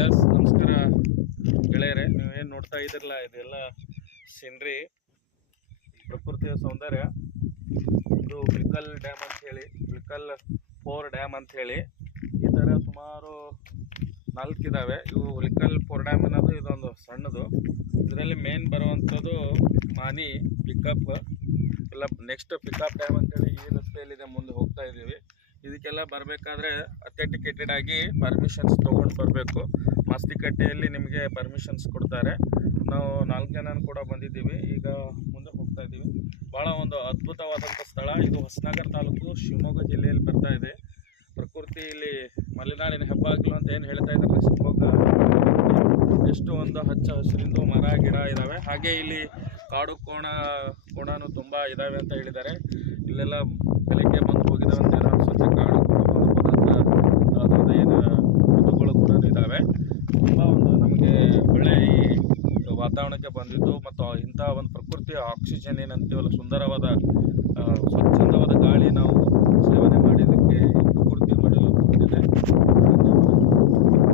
S ನಮಸ್ಕಾರ ಗೆಳೆಯರೆ, ನೀವೇನು ನೋಡ್ತಾ ಇದ್ರಲ್ಲ ಇದೆಲ್ಲ ಸೀನ್ರಿ, ಪ್ರಕೃತಿಯ ಸೌಂದರ್ಯ. ಇದು ಉಳಿಕಲ್ ಡ್ಯಾಮ್ ಅಂತ ಹೇಳಿ, ಉಳಿಕಲ್ 4 ಡ್ಯಾಮ್ ಅಂತ ಹೇಳಿ ಈ ಥರ ಸುಮಾರು 4 ಇದ್ದಾವೆ. ಇವು ಉಳಿಕಲ್ 4 ಡ್ಯಾಮ್ ಅನ್ನೋದು ಇದೊಂದು ಸಣ್ಣದು. ಇದರಲ್ಲಿ ಮೇನ್ ಬರುವಂಥದ್ದು ಮಾನಿ ಪಿಕಪ್ ಇಲ್ಲ, ನೆಕ್ಸ್ಟ್ ಪಿಕಪ್ ಡ್ಯಾಮ್ ಅಂತೇಳಿ ಈ ರಸ್ತೆಯಲ್ಲಿದೆ, ಮುಂದೆ ಹೋಗ್ತಾ ಇದ್ದೀವಿ. ಇದಕ್ಕೆಲ್ಲ ಬರಬೇಕಾದ್ರೆ ಅಥೆಂಟಿಕೇಟೆಡ್ ಆಗಿ ಪರ್ಮಿಷನ್ಸ್ ತೊಗೊಂಡು ಬರಬೇಕು. ಮಾಸ್ತಿಕಟ್ಟೆಯಲ್ಲಿ ನಿಮಗೆ ಪರ್ಮಿಷನ್ಸ್ ಕೊಡ್ತಾರೆ. ನಾವು 4 ಜನ ಕೂಡ ಬಂದಿದ್ದೀವಿ. ಈಗ ಮುಂದೆ ಹೋಗ್ತಾ ಇದ್ದೀವಿ. ಭಾಳ ಒಂದು ಅದ್ಭುತವಾದಂಥ ಸ್ಥಳ ಇದು. ಹೊಸನಗರ ತಾಲೂಕು, ಶಿವಮೊಗ್ಗ ಜಿಲ್ಲೆಯಲ್ಲಿ ಬರ್ತಾ ಇದೆ. ಪ್ರಕೃತಿ ಇಲ್ಲಿ ಮಲೆನಾಡಿನ ಹೆಬ್ಬಾಗಿಲು ಅಂತ ಏನು ಹೇಳ್ತಾ ಇದ್ದಾರೆ ಶಿವಮೊಗ್ಗ, ಎಷ್ಟು ಒಂದು ಹಚ್ಚ ಹಸಿರಿಂದು ಮರ ಗಿಡ ಇದ್ದಾವೆ. ಹಾಗೆ ಇಲ್ಲಿ ಕಾಡು ಕೋಣನೂ ತುಂಬ ಇದ್ದಾವೆ ಅಂತ ಹೇಳಿದ್ದಾರೆ. ಇಲ್ಲೆಲ್ಲ ಬೆಳಗ್ಗೆ ಬಂದು ಹೋಗಿದ್ದಾವೆ ಅಂತ ಅನಿಸುತ್ತೆ. ಕಾಡು ಕೋಣ ಬಂದು ಹೋದಂಥ ಏನು ಋತುಗಳು ಕೂಡ ಇದ್ದಾವೆ. ತುಂಬ ಒಂದು ನಮಗೆ ಒಳ್ಳೆ ಈ ವಾತಾವರಣಕ್ಕೆ ಬಂದಿದ್ದು, ಮತ್ತು ಇಂಥ ಒಂದು ಪ್ರಕೃತಿಯ ಆಕ್ಸಿಜನ್ ಏನಂತೀವಲ್ಲ, ಸುಂದರವಾದ ಸ್ವಚ್ಛಂದವಾದ ಗಾಳಿ ನಾವು